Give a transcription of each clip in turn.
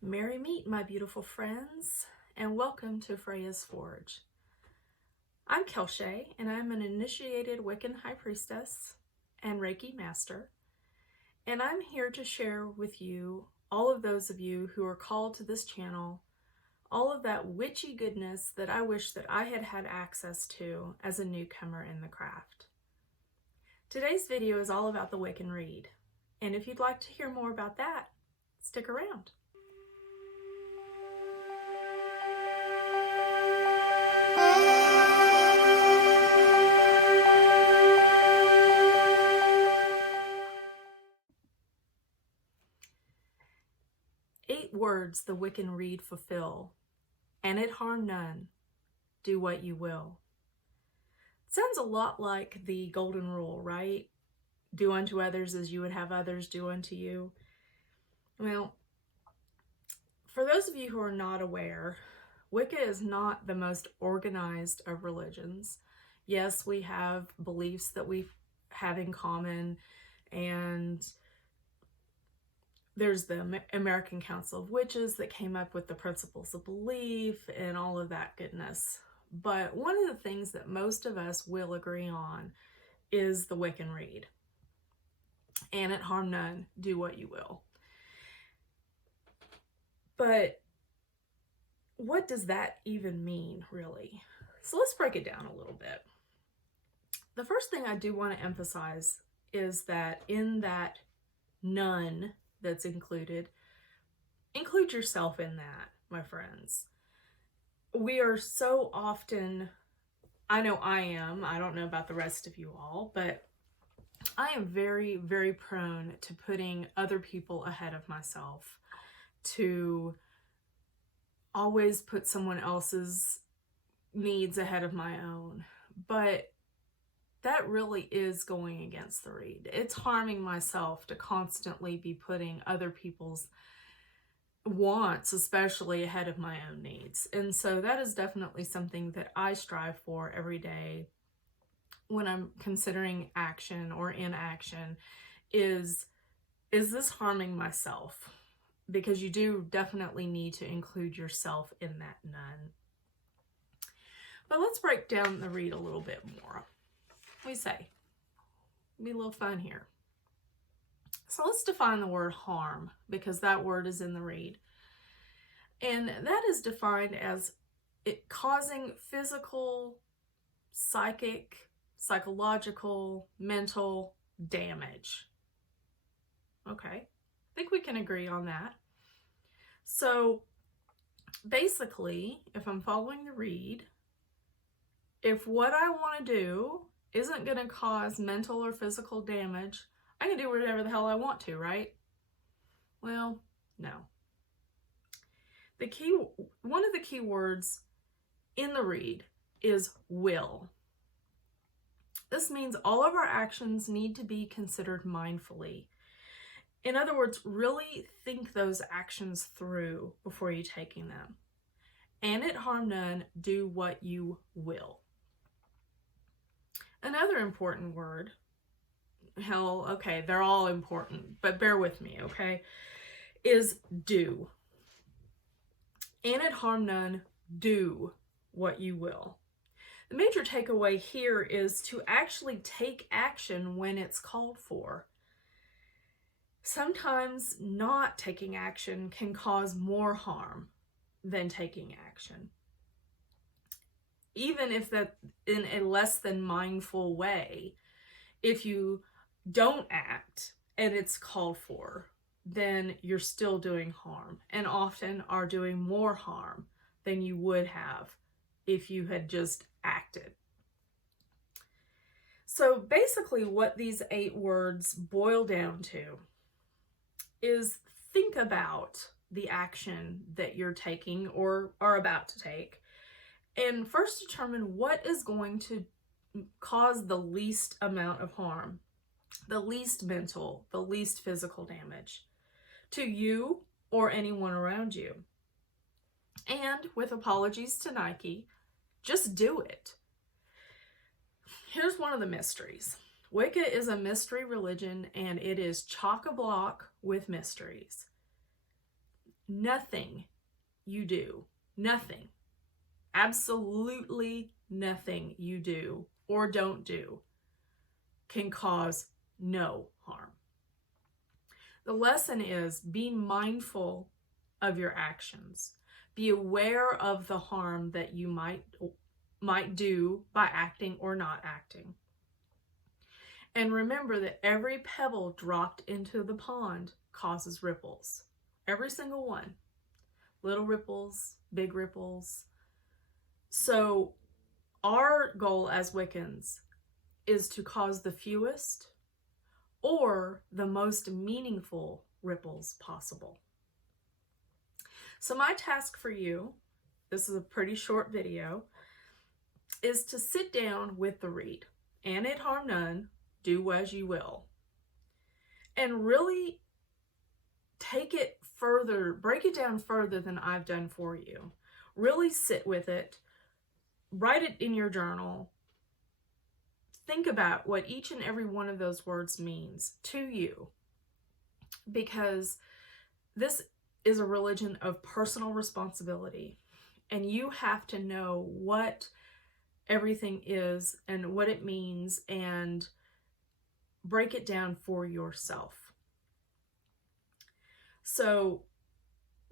Merry meet, my beautiful friends, and welcome to Freya's Forge. I'm Kelshei, and I'm an initiated Wiccan High Priestess and Reiki Master, and I'm here to share with you, all of those of you who are called to this channel, all of that witchy goodness that I wish that I had had access to as a newcomer in the craft. Today's video is all about the Wiccan Rede, and if you'd like to hear more about that, stick around. Eight words the Wiccan Rede fulfill, and it harm none, do what you will. Sounds a lot like the golden rule, right? Do unto others as you would have others do unto you. Well, for those of you who are not aware, Wicca is not the most organized of religions. Yes, we have beliefs that we have in common, and there's the American Council of Witches that came up with the principles of belief and all of that goodness. But one of the things that most of us will agree on is the Wiccan Rede. And it harm none, do what you will. But what does that even mean, really? So let's break it down a little bit. The first thing I do want to emphasize is that in that none that's include yourself in that, my friends. We are so often, I know I am, I don't know about the rest of you all, but I am very, very prone to putting other people ahead of myself, to always put someone else's needs ahead of my own. But that really is going against the Rede. It's harming myself to constantly be putting other people's wants, especially ahead of my own needs. And so that is definitely something that I strive for every day when I'm considering action or inaction, is this harming myself? Because you do definitely need to include yourself in that none. But let's break down the Rede a little bit more. We say, be a little fun here. So let's define the word harm, because that word is in the Rede. And that is defined as it causing physical, psychic, psychological, mental damage. Okay, I think we can agree on that. So basically, if I'm following the Rede, if what I want to do isn't going to cause mental or physical damage, I can do whatever the hell I want to, right? Well, no. One of the key words in the Rede is will. This means all of our actions need to be considered mindfully. In other words, really think those actions through before you taking them. And it harm none, do what you will. Another important word, hell, okay, they're all important, but bear with me, okay, is do. And it harm none, do what you will. The major takeaway here is to actually take action when it's called for. Sometimes not taking action can cause more harm than taking action. Even if that in a less than mindful way, if you don't act and it's called for, then you're still doing harm, and often are doing more harm than you would have if you had just acted. So basically what these 8 words boil down to is think about the action that you're taking or are about to take, and first determine what is going to cause the least amount of harm, the least mental, the least physical damage to you or anyone around you. And with apologies to Nike, just do it. Here's one of the mysteries. Wicca is a mystery religion, and it is chock-a-block with mysteries. nothing you do, nothing, absolutely nothing you do or don't do can cause no harm. The lesson is be mindful of your actions. Be aware of the harm that you might do by acting or not acting. And remember that every pebble dropped into the pond causes ripples. Every single one. Little ripples, big ripples. So our goal as Wiccans is to cause the fewest or the most meaningful ripples possible. So my task for you, this is a pretty short video, is to sit down with the reed, and it harm none, do as you will, and really take it further, break it down further than I've done for you. Really sit with it, write it in your journal, think about what each and every one of those words means to you, because this is a religion of personal responsibility, and you have to know what everything is and what it means and break it down for yourself. So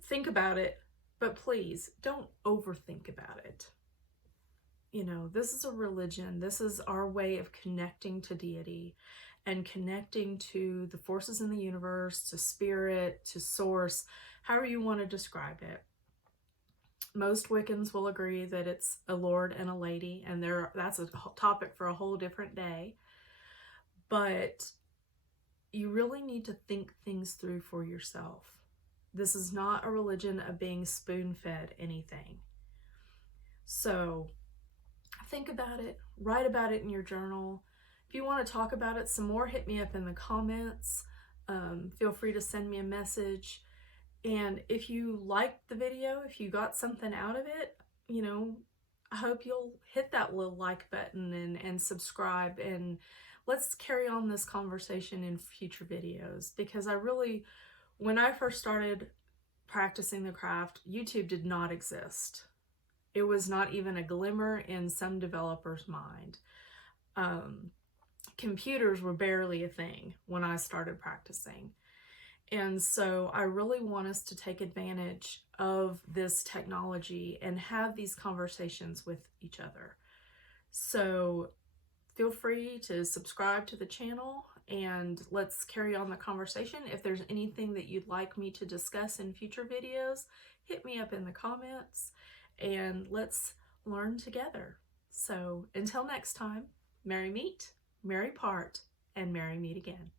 think about it, but please don't overthink about it. You know, this is a religion. This is our way of connecting to deity and connecting to the forces in the universe, to spirit, to source, however you want to describe it. Most Wiccans will agree that it's a lord and a lady, and that's a topic for a whole different day. But you really need to think things through for yourself. This is not a religion of being spoon-fed anything. So think about it, write about it in your journal. If you want to talk about it some more, hit me up in the comments. Feel free to send me a message. And if you liked the video, if you got something out of it, you know, I hope you'll hit that little like button and subscribe, and let's carry on this conversation in future videos, because I really, when I first started practicing the craft, YouTube did not exist. It was not even a glimmer in some developer's mind. Computers were barely a thing when I started practicing. And so I really want us to take advantage of this technology and have these conversations with each other. So feel free to subscribe to the channel, and let's carry on the conversation. If there's anything that you'd like me to discuss in future videos, hit me up in the comments and let's learn together. So until next time, merry meet, merry part, and merry meet again.